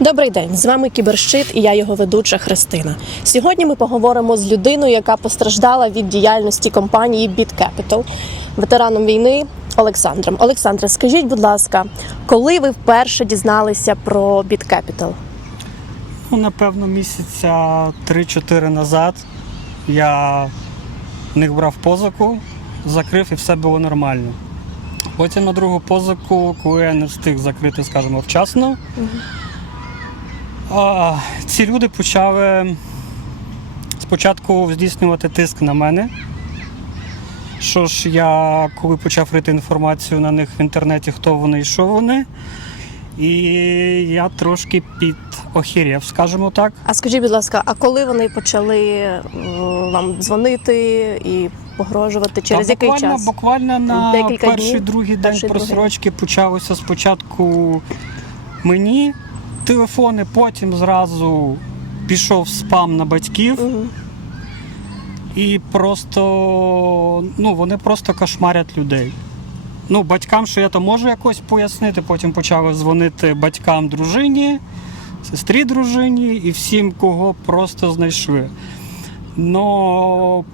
Добрий день, з вами Кіберщит і я його ведуча Христина. Сьогодні ми поговоримо з людиною, яка постраждала від діяльності компанії Bit Capital, ветераном війни Олександром. Олександре, скажіть, будь ласка, коли ви вперше дізналися про Bit Capital? Ну, напевно, місяця 3-4 назад я в них брав позику, закрив і все було нормально. Потім на другу позику, коли я не встиг закрити, скажімо, вчасно, а, ці люди почали спочатку здійснювати тиск на мене. Що ж, я коли почав рити інформацію на них в інтернеті, хто вони і що вони, і я трошки підохірів, скажімо так. А скажіть, будь ласка, а коли вони почали е, вам дзвонити і погрожувати? Через Та який буквально, час? Буквально на Декілька перший днів? другий день Перший, другий. просрочки почалося спочатку мені телефони, потім зразу пішов спам на батьків. І просто ну, вони просто кошмарять людей. Ну, батькам, що я то можу якось пояснити, потім почали дзвонити батькам дружині, сестрі дружині і всім, кого просто знайшли. Но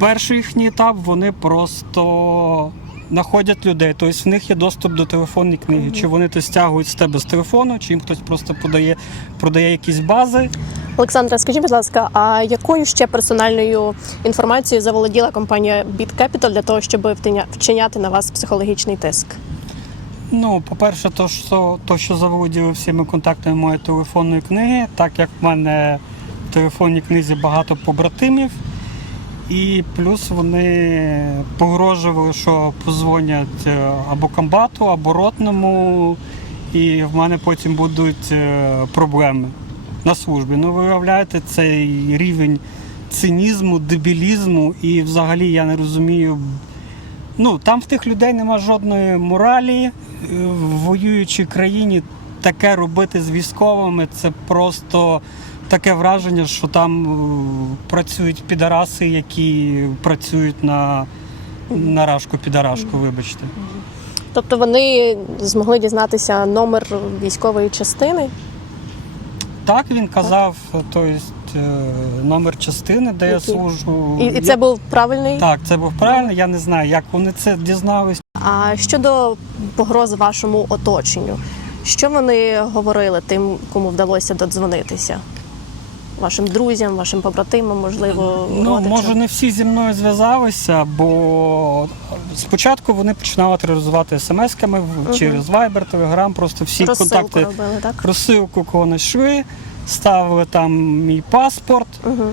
перший їхній етап вони просто знаходять людей. Тобто в них є доступ до телефонної книги. Чи вони то стягують з тебе з телефону, чи їм хтось просто подає, продає якісь бази. Олександра, скажіть, будь ласка, а якою ще персональною інформацією заволоділа компанія Bit Capital для того, щоб вчиняти на вас психологічний тиск? Ну, по-перше, то що, то, що заволоділи всіми контактами моєї телефонної книги, так як в мене в телефонній книзі багато побратимів, і плюс вони погрожували, що позвонять е, або комбату, або ротному, і в мене потім будуть е, проблеми на службі. Ну, ви уявляєте, цей рівень цинізму, дебілізму, і взагалі я не розумію. Ну, там в тих людей нема жодної моралі. Е, В воюючій країні таке робити з військовими це просто таке враження, що там е, працюють підараси, які працюють на, на рашку підарашку, вибачте. Тобто вони змогли дізнатися номер військової частини. Так він казав, тобто, е, номер частини, де я служу. І, і це був правильний. Так, це був правильно. Я не знаю, як вони це дізнались. А щодо погроз вашому оточенню, що вони говорили тим, кому вдалося додзвонитися? Вашим друзям, вашим побратимам, можливо, Ну, родичам? може, не всі зі мною зв'язалися, бо спочатку вони починали тероризувати смс-ками в- через Viber, Telegram, просто всі Розсилку контакти робили, так? розсилку, кого знайшли, ставили там мій паспорт, Угу.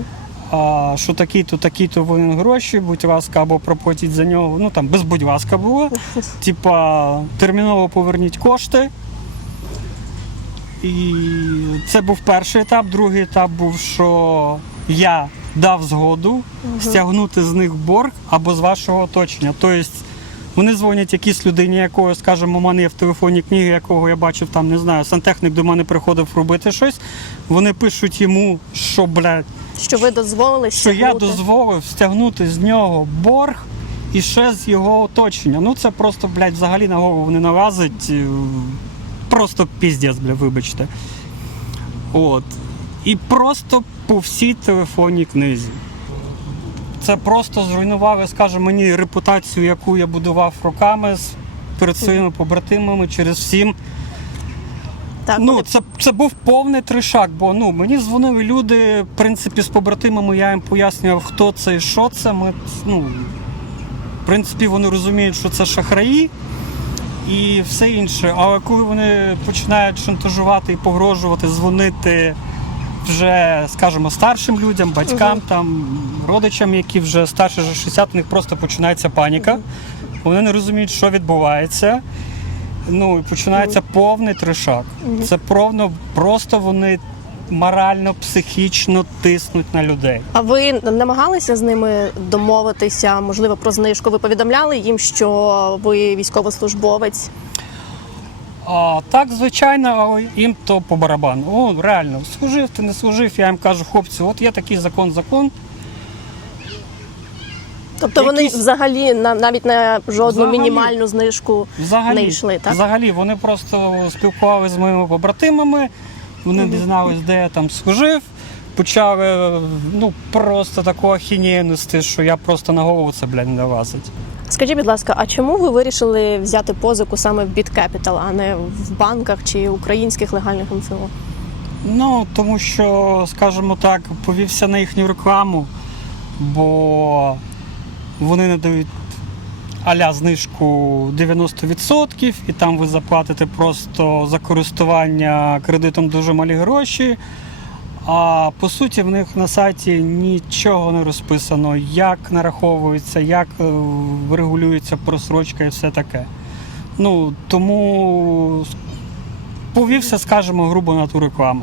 а, що такий-то, такий-то винен гроші, будь ласка, або проплатіть за нього. Ну там без будь ласка було. Типа, терміново поверніть кошти. І це був перший етап. Другий етап був, що я дав згоду стягнути з них борг або з вашого оточення. Тобто вони дзвонять якійсь людині, якої, скажімо, у мене є в телефоні книги, якого я бачив там, не знаю, сантехнік до мене приходив робити щось. Вони пишуть йому, що, блядь, Що ви дозволили що я дозволив стягнути з нього борг і ще з його оточення. Ну це просто, блядь, взагалі на голову не налазить. Просто піздець, бля, вибачте. От. І просто по всій телефонній книзі. Це просто зруйнувало, скажімо, мені репутацію, яку я будував роками перед своїми побратимами через всім. Так, Ну, це, це був повний тришак, бо ну, мені дзвонили люди, в принципі, з побратимами, я їм пояснював, хто це і що це. Ми, ну, в принципі, вони розуміють, що це шахраї і все інше. Але коли вони починають шантажувати і погрожувати, дзвонити вже, скажімо, старшим людям, батькам, там, родичам, які вже старше за 60, у них просто починається паніка. Вони не розуміють, що відбувається. Ну і починається повний трешак. Це повно, просто вони морально, психічно тиснуть на людей. А ви намагалися з ними домовитися, можливо, про знижку? Ви повідомляли їм, що ви військовослужбовець? А, так, звичайно, але їм то по барабану. О, реально, служив ти не служив, я їм кажу, хлопці, от є такий закон, закон. Тобто вони Якісь- взагалі на навіть на жодну Взагалі. мінімальну знижку Взагалі, не йшли, так? взагалі вони просто спілкувалися з моїми побратимами, вони дізнались, де я там служив. Почали ну просто таку ахінею нести, що я просто на голову це блядь, не влазить. Скажіть, будь ласка, а чому ви вирішили взяти позику саме в BitCapital, а не в банках чи українських легальних МФО? Ну, тому що, скажімо так, повівся на їхню рекламу, бо вони не дають аля знижку 90%, і там ви заплатите просто за користування кредитом дуже малі гроші. А по суті, в них на сайті нічого не розписано, як нараховується, як е, регулюється просрочка і все таке. Ну, тому повівся, скажімо, грубо на ту рекламу.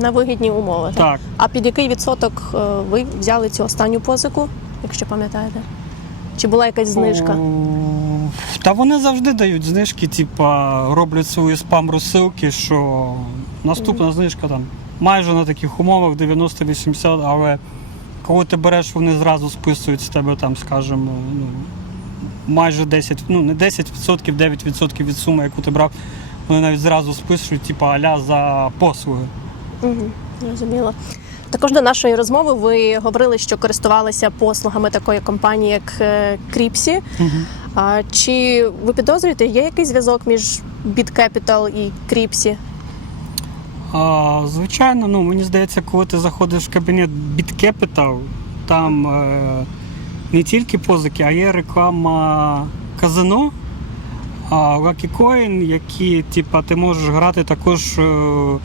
На вигідні умови. Так. А під який відсоток е, ви взяли цю останню позику, якщо пам'ятаєте? Чи була якась знижка? Та вони завжди дають знижки, типа роблять свої спам-розсилки, що наступна знижка там майже на таких умовах 90-80, але коли ти береш, вони зразу списують з тебе там, скажімо, ну, майже 10, ну не 10%, 9% від суми, яку ти брав, вони навіть зразу списують, типа аля за послуги. Угу, зрозуміло. Також до нашої розмови ви говорили, що користувалися послугами такої компанії, як е, Кріпсі. А чи ви підозрюєте, є якийсь зв'язок між BitCapital і Кріпсі? А, звичайно, ну мені здається, коли ти заходиш в кабінет BitCapital, там е, не тільки позики, а є реклама казино, а Lucky Coin, які типа, ти можеш грати також. Е,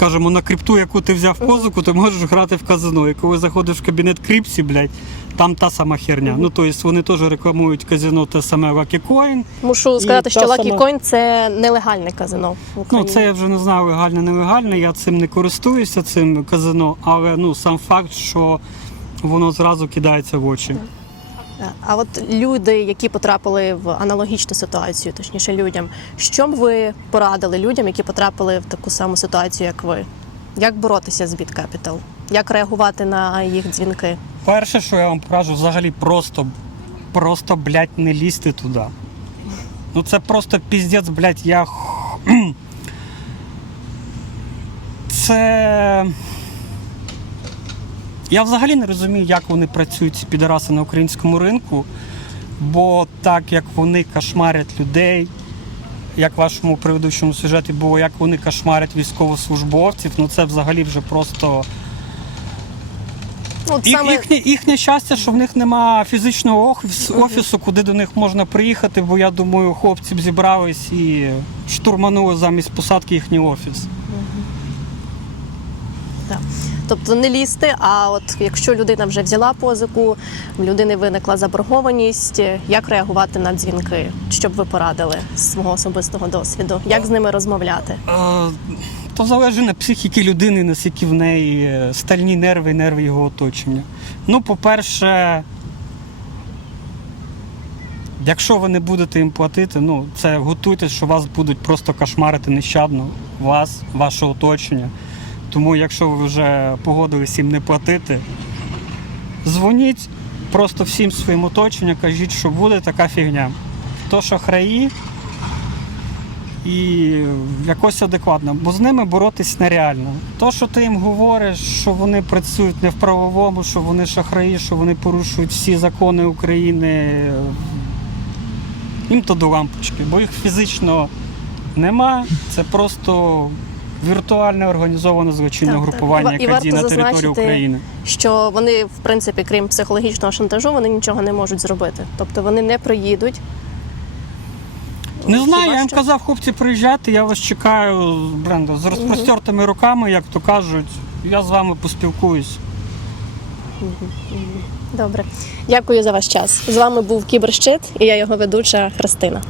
Скажімо, на крипту, яку ти взяв позику, ти можеш грати в казино. І коли заходиш в кабінет Кріпсі, блядь, там та сама херня. Ну, тобто вони теж рекламують казино те саме Lucky Coin. Мушу сказати, що Lucky сама- Coin – це нелегальне казино в Ну, це я вже не знаю, легальне, нелегальне. Я цим не користуюся, цим казино, але ну сам факт, що воно зразу кидається в очі. А от люди, які потрапили в аналогічну ситуацію, точніше людям, що б ви порадили людям, які потрапили в таку саму ситуацію, як ви? Як боротися з BitCapital? Як реагувати на їх дзвінки? Перше, що я вам пораджу, взагалі просто, просто, блядь, не лізьте туди. Ну це просто піздець, блядь, я. Це. Я взагалі не розумію, як вони працюють, ці підараси на українському ринку, бо так як вони кошмарять людей, як в вашому предыдущому сюжеті було, як вони кошмарять військовослужбовців, ну це взагалі вже просто. Ну, От Їх, саме їхнє, їхнє щастя, що в них нема фізичного офіс, офісу, куди до них можна приїхати, бо я думаю, хлопці б зібрались і штурманули замість посадки їхній офіс. Так. Тобто не лізти, а от якщо людина вже взяла позику, в людини виникла заборгованість, як реагувати на дзвінки? Що б ви порадили з свого особистого досвіду? Як з ними розмовляти? Е, то залежить на психіки людини, наскільки в неї е, стальні нерви нерви його оточення. Ну, по-перше, якщо ви не будете їм платити, ну це готуйтесь, що вас будуть просто кошмарити нещадно, вас, ваше оточення. Тому, якщо ви вже погодились їм не платити, дзвоніть просто всім своїм оточенням, кажіть, що буде така фігня. То шахраї і якось адекватно, бо з ними боротись нереально. То, що ти їм говориш, що вони працюють не в правовому, що вони шахраї, що вони порушують всі закони України, їм то до лампочки, бо їх фізично нема. Це просто віртуальне організоване злочинне Так, так. групування, І яке діє на території України. Що вони, в принципі, крім психологічного шантажу, вони нічого не можуть зробити. Тобто вони не проїдуть. Не Хіба знаю, я їм що? казав, хлопці, приїжджайте, я вас чекаю, Бренда, з розпростертими руками, як то кажуть. Я з вами поспілкуюсь. Добре. Дякую за ваш час. З вами був Кіберщит і я його ведуча Христина.